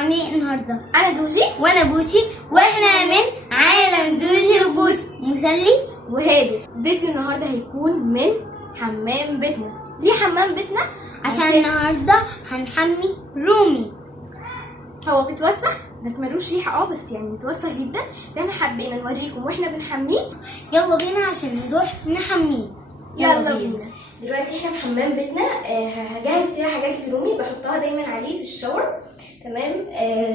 عاملين ايه النهارده؟ انا دوجي وانا بوسي، واحنا من عالم دوجي وبوس مسلي وهادي. فيديو النهارده هيكون من حمام بيتنا. ليه حمام بيتنا؟ عشان النهارده هنحمي رومي. هو بيتوسخ بس ملوش ريحه، بس يعني متوسخ جدا، فاحنا حبينا نوريكم واحنا بنحميه. يلا بينا عشان نروح نحميه. يلا بينا. دلوقتي احنا في حمام بيتنا. هجهز كده حاجات لرومي بحطها دايما عليه في الشاور. تمام.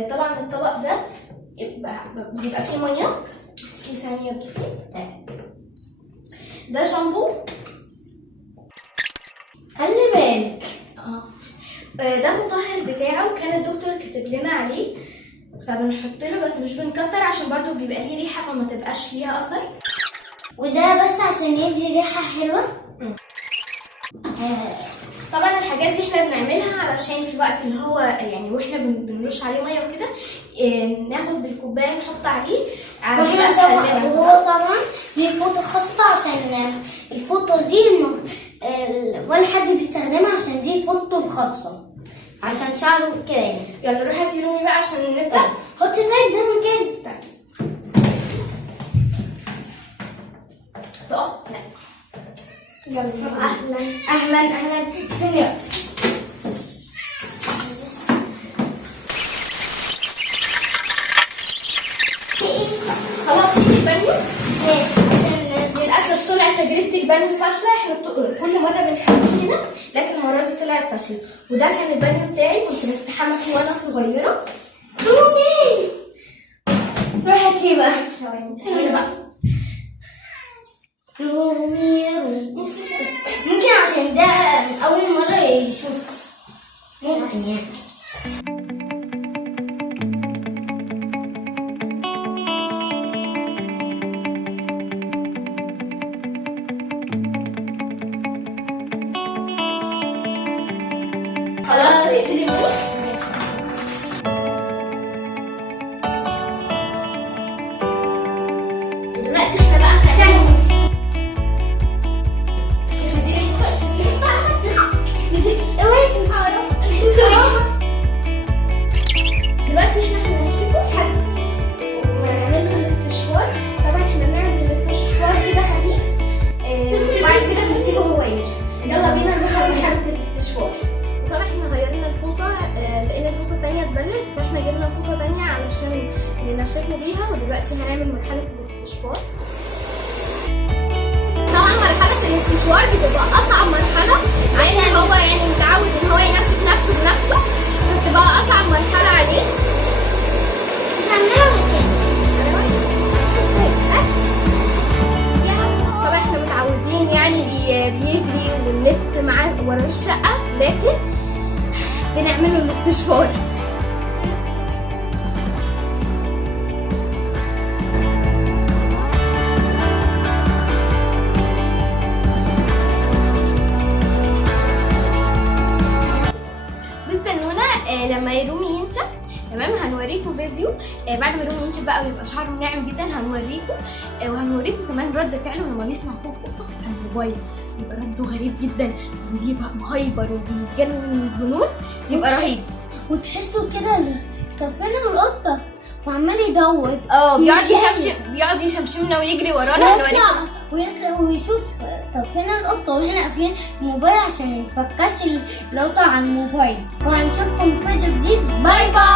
طبعا الطبق ده بيبقى فيه ميه. بس في ثانيه بصي. ده شامبو، خلي بالك. ده المطهر بتاعه، كان الدكتور كاتب لنا عليه، فبنحط له بس مش بنكتر عشان برضو بيبقى ليه ريحه فما تبقاش ليها اثر. وده بس عشان يدي ريحه حلوه. طبعا الحاجات دي احنا بنعملها علشان في الوقت اللي هو يعني واحنا بنرش عليه ميه وكده، ناخد بالكوبايه نحط عليه على يبقى اسهل لنا. وهو طبعا ليه فوطه خاصه عشان الفوطه دي ولا حد بيستخدمها، عشان دي فوطته الخاصه عشان شعره كده يعني. يلا روحي هاتي رومي بقى عشان نبدا. حطي طيب ده مكان. طب لا يلا اهلا اهلا اهلا. استني خلاص. شيلي البانيو عشان للاسف طلعت تجربه البانيو فاشله. احنا كل مره بنحميه هنا، لكن المره دي طلعت فاشله. وده كان البانيو بتاعي، كنت بستحمى فيه وانا صغيره. رومي روحي هاتيه بقى. ثواني بقى. رومي ممكن عشان ده أول مرة يشوف، ممكن يعني. خلاص اقفلي. دلوقتي احنا بقى هنعمل دلوقتي احنا هنشفه لحد ونعمل له الاستشوار. طبعا احنا بنعمل الاستشوار كده خفيف، وبعد كده بنسيبه هو ينشف. يلا بينا نروح على مرحله الاستشوار. وطبعا احنا غيرنا الفوطه لان الفوطه الثانيه اتبلت، فاحنا جبنا فوطه ثانيه علشان ننشفه بيها. ودلوقتي هنعمل مرحله الاستشوار. طبعا مرحله الاستشوار بتبقى اصعب مرحله عشان هو يعني متعود ان هو ينشف نفسه بنفسه، بتبقى اصعب مرحله عليه. طبعا احنا متعودين يعني بيجري ونلف معاه ورا الشقه، لكن بنعمله الاستشوار. لما رومي ينشف تمام هنوريكم فيديو بعد ما رومي ينشف بقى ويبقى شعره ناعم جدا. هنوريكم وهنوريكم كمان رد فعله لما بيسمع صوت قطه على الموبايل. بيبقى رده غريب جدا، بيبقى مهيبر وبيتجنن جنون، بيبقى رهيب. وتحسوا كده طب فين القطه وعمال يدور. بيقعد يشمشمنا ويجري ورانا. ويطلع ويشوف طب فين القطه، واحنا قافلين الموبايل عشان ميفكرش القطه على الموبايل. وهنشوفكم في فيديو جديد. باي باي.